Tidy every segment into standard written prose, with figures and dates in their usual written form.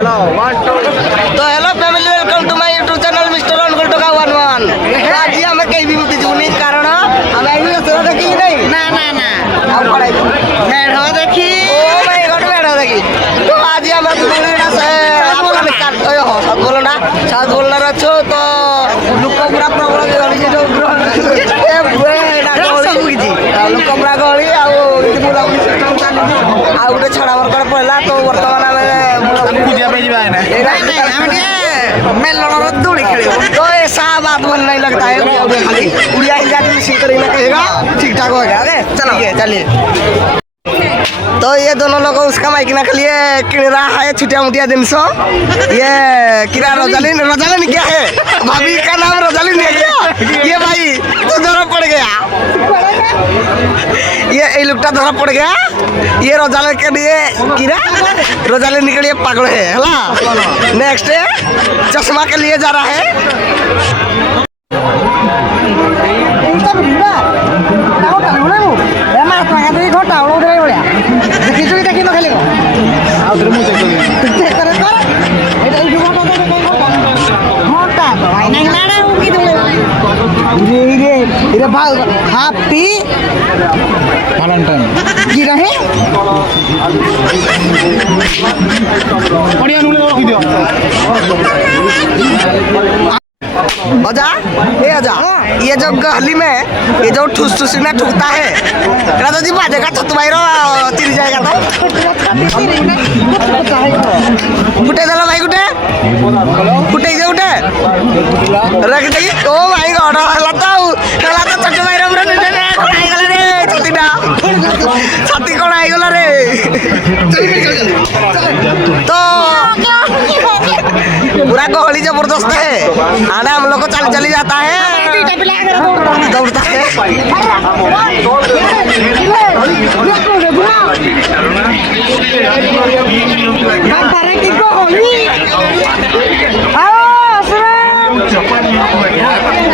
तो hello family welcome to my YouTube channel mister Anukul Toka 11 आज हम कहीं भी मुझे जुनी कारण हम आई रसोड़ा देखी नहीं ना ना ना अब पढ़ाई मेढ़ो देखी ओ माय गॉड मेढ़ो देखी तो आज हम बोलना से आपका निकाल ओए हो सब बोलना साथ बोलना रचो तो लुको पूरा प्रॉब्लम गली जो ए बुए ना गली लुको पूरा गली आ बुला सिस्टम चालू आ उठे छड़ा मर कर पड़ला तो वर्तमान में पूजा पे जीवा है ना नहीं मेलण दूड़ी खेलियो तो ऐसा बात मन नहीं लगता है खाली उड़िया इंडिया में सीख कर कहेगा ठीक ठाक हो गया अरे चलो चलिए तो ये दोनों लोग उसका माइकिना के लिए किन रहा है छुटिया मुटिया दिन सो ये किरा रोजालिन रोजालिन क्या है भाभी का नाम रोजालिन है क्या ये भाई तो धरा पड़ गया ये लुकटा धरा पड़ गया ये रोजालिन के लिए किरा रोजालिन के लिए पागल है हला नेक्स्ट चश्मा के लिए जा रहा है हैप्पी वैलेंटाइन की रहे बढ़िया नुले रख दियो अजा ए अजा ये जो गली में ये जो ठुस ठुस में ठुकता है एरा तो जी बाजेगा छत बाइरो चिर जाएगा तो गुटे दला भाई गुटे गुटे जे गुटे रख दे ओ भाई गॉड हला तो छत बाइरो पूरा ने कोणाई गला रे छतीटा छती कोणाई गला रे तो पूरा गहली जबरदस्त है आना हम लोग को चल चली जाता है दौड़ता है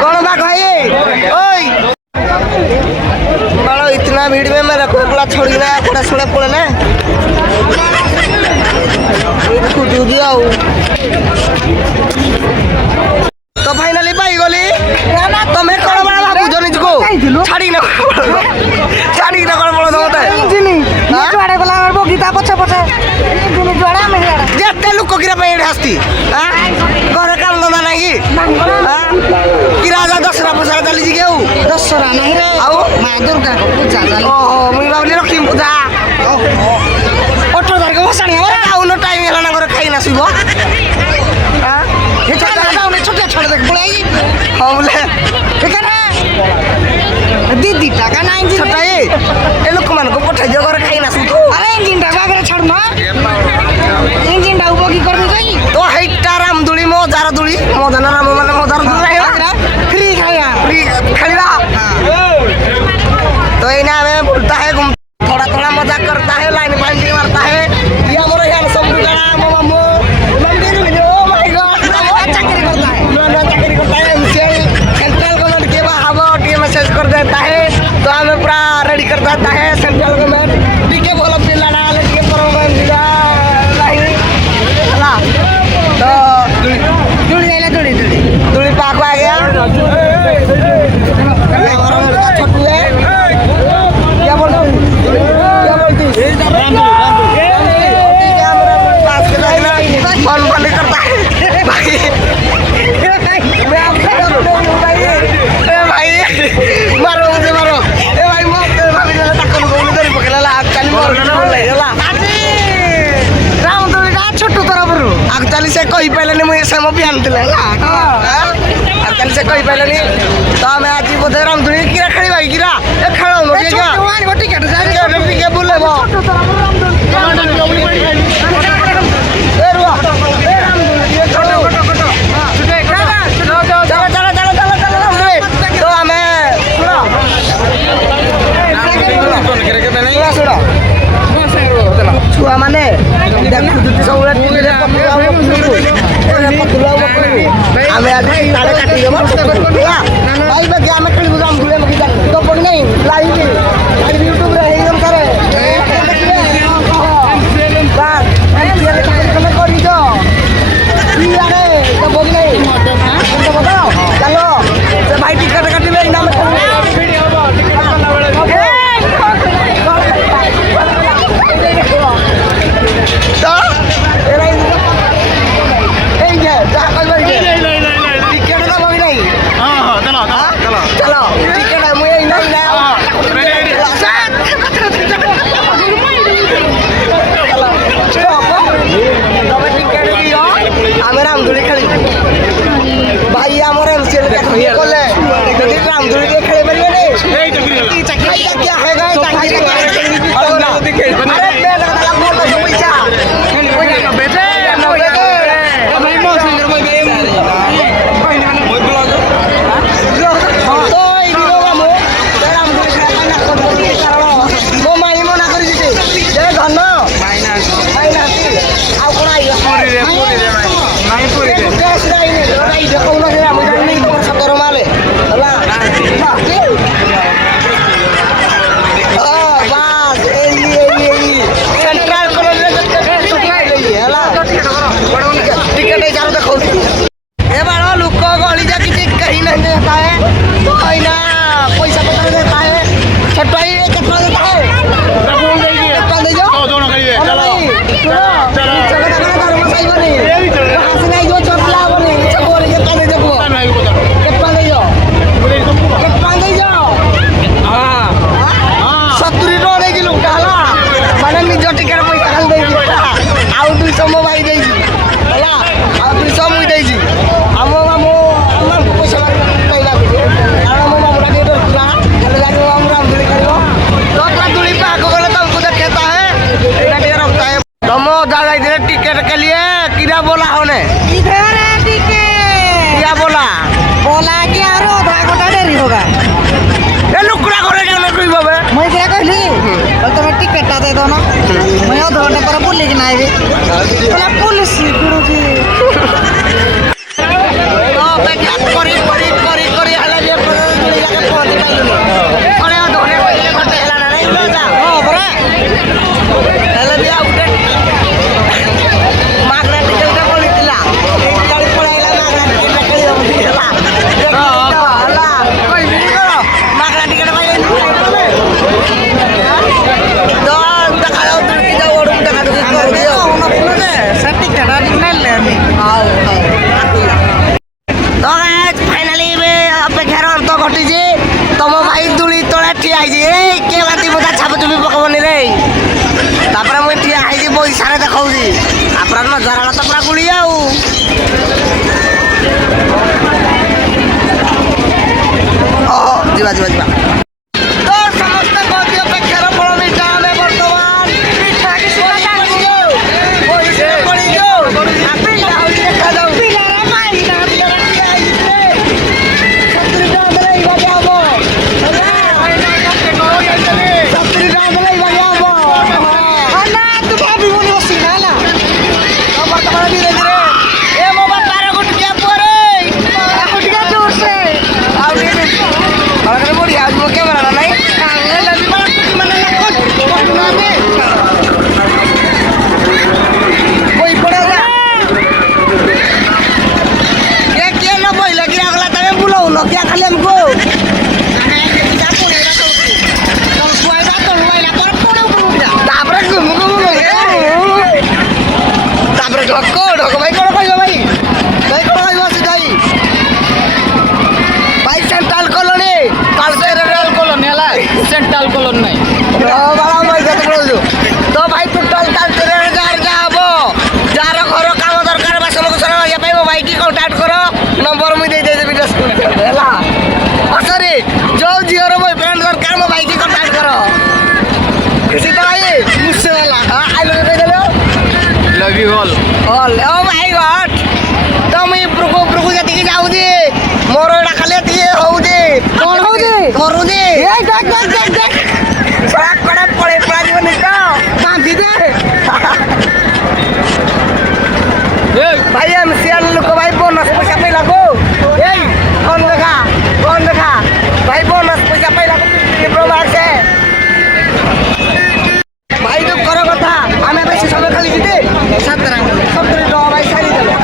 कौन बात भाई ओए बड़ा इतना भीड़ में मैं रखो पूरा छोड़ी ना पूरा छोड़े पड़े ना कुटू दिया तो फाइनली पाई गली तुम्हें कौन बड़ा बाबू जो निज को छाड़ी ना कौन बोलो तो इंजिनी जुआड़े गला और बगीता पछे पछे इंजिनी जुआड़ा में हेड़ा जेते लोग को किरा पेड़ हस्ती हां घर काम धंधा नहीं कि राजा दसरा पछा चली जी गेऊ दसरा नहीं रे आओ मां दुर्गा को पूजा चली ओहो मुई बाबली रखी पूजा 18 तारिख बसाणी हो आउनो टाइम हेला ना घर खाई ना सुबो हां ये चला जाओ छोटे छोटे देख बुलाई हां बोले एकाना दीदी टाका ना इंजिन छोटा ए लोक मान को पठा जो घर खाई ना सुबो अरे इंजिन टाका करे छोड़ ना इंजिन टा उबो की कर दे जाई तो हेटा राम दुली मो जार दुली मो धन राम माने मो जार दुली है फ्री खाया फ्री खरीदा तो इना में बोलता है थोड़ा थोड़ा मजाक करता है लाइन पानी मारता है ये मोर यार सब गाना मो मो मंदिर में ओ माय गॉड चाकरी करता है ना चाकरी करता है सेंट्रल गवर्नमेंट के बाहर के मैसेज कर देता है तो हमें पूरा रेडी कर देता है सेंट्रल गवर्नमेंट डीके बोलो पिला डाल के प्रोग्राम दिला नहीं हला तो जुड़ी आइला जुड़ी पाक आ गया छोटू है क्या बोलती पास के मन बंद करता है भाई मारो मुझे मारो ए भाई मत भाभी ने टक्कर को उधर पकड़ा ला चल मार ले ला राम तो का छोटू तरफरु आग चली से कोई पहले नहीं मुझे समय भी आनते ला आग चली से कोई पहले नहीं तो मैं आज बोले राम दुनी किरा खड़ी भाई किरा ए खड़ा हो गया क्या वानी बटी कट जाए क्या रफी के बोले वो छोटू तरफरु राम ए रुआ ए राम दुनी ये छोटो चलो तो हमें सुनो छुआ माने देखु दुटी सब हमें आज ताले काटी देबो भाई बे क्या में खेलबो हम भूले मकी तो पड़ नहीं लाइव यूट्यूब रे एकदम करे बस ଆମେ ରାମଦୋଳି ଖେଳିବୁ ଭାଇ ଆମର ଏମସିଏଲ କଲେ ଯଦି ରାମଦୋଳି ଟିକେ ଖେଳି ପାରିବେନି टिकट के लिए किरा बोला होने इधर है टिकट क्या बोला बोला कि आरो आधा घंटा देरी होगा ए लुकड़ा करे जाने कोई बाबे मैं क्या कहली तो तुम्हें टिकट दे दो ना मैं आधा घंटा पर पुलिस की नहीं बोला पुलिस गुरुजी तो बेटा करी हला जे पुलिस जाके पहुंच गई अरे धोने को एक घंटे हला नहीं बोला हां बरा हला दिया उठे मागना टिकट बोलितला एक गाड़ी पळायला मागना टिकट कळी होतीला हला कोई भी करो मागना टिकट पाइले दो देखाओ दुर्की जाओ ओडूम देखा दुकी कर दियो ना पुने से टिकट नहीं लेनी आओ तो गाइस फाइनली बे अपेक्षा अंत घटी जे तम भाई दुली तळे ठिया आइ जे के बाती बता छाप चुपी पकबनी रे तापर मैं ठिया आइ जे बोई सारे देखाउजी आपरा नजर आला त पूरा गुली आउ ओ जीवा तो समस्त गति अपेक्षा फल मिठा में वर्तमान मिठा की सुना बोई से पड़ी जो आपे लाउ देखा जाऊ पिलारा माई ना क्या खाली हमको ढक भाई कौन कहब भाई भाई सेंट्रल कॉलोनी सेंट्रल कॉलोनी नहीं तो भाई टोटल जार घर काम दरकार बासन कुसन भाई की कॉन्टाक्ट करो नंबर मुझे दे देवी सरी जो झीर बॉयफ्रेंड दरकार मो भाई की कॉन्टाक्ट करो खुशी तो भाई मुझसे वाला I love you all oh my God तो मुई प्रभु जति की जाऊ दे मोर एडा खाली ती होउ दे कौन होउ दे? करू दे ए देख सड़क कड़े पड़े पड़ा जीवन तो बांधी दे भाई एमसीएल लोक भाई बोनस पैसा पे लागो ए कौन देखा भाई बोनस पैसा पे लागो प्रोमार से भाई तो करो कथा आमे बेसी समय खाली जिते 17 भाई सारी देले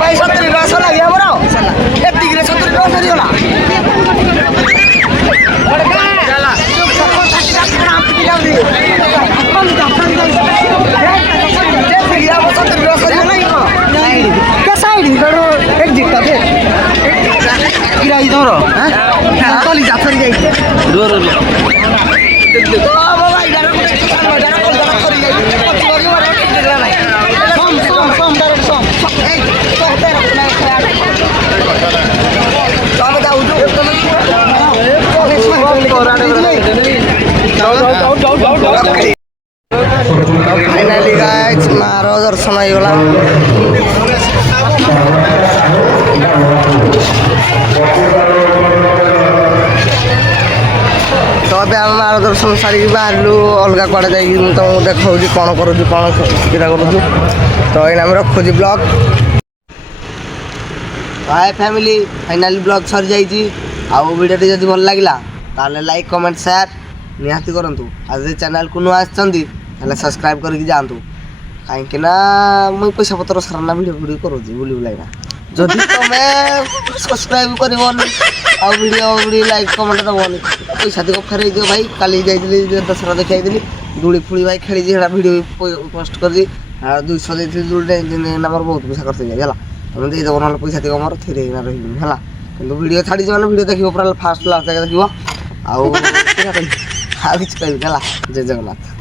भाई 70 रस लागि हमरो एति रे 70 रस सरी होला चला सबको साथी का काम की जाऊ दे कम क्या साइड करो एक जिक्का दे गिराई दरो हां कली जाफर गई दूर तो मोबाइल डायरेक्ट को करी गई पति बाकी मारो ठीक नहीं सम डायरेक्ट सम फाइनाली गाइस मार दर्शन होगला तो अब आम मार दर्शन सारी बाहरलु अलग कड़े जा तुमको देखा कौन करुँ कौन सुविधा करूँ तो ये आम रखुची ब्लॉग हाय फैमिली फाइनाली ब्लॉग सरी जाइए आउ वीडियो जब भल लगे ताले लाइक कमेंट शेयर निहाती करूँ आज चैनल को नुआ आसछंती ताले सब्सक्राइब करके जातु कहीं मुझे पैसा पतर सारा वीडियो वीडियो करुँगी बुली बुलाइना जदि तुम्हें सब्सक्राइब कर वीडियो लाइक कमेंट दबनी पैसा तक फेर दियो भाई काली जाइली दशहरा देखी दूली फुड़ी भाई खेली वीडियो पोस्ट कर 200 देती दूली नंबर बहुत पैसा खर्च है तुम देदेव ना पैसा तक मोर थी रही है कि वीडियो छाड़ी मैंने वीडियो देखो पूरा फास्ट लास्ट देखो आउ किसी कह जय जगन्नाथ।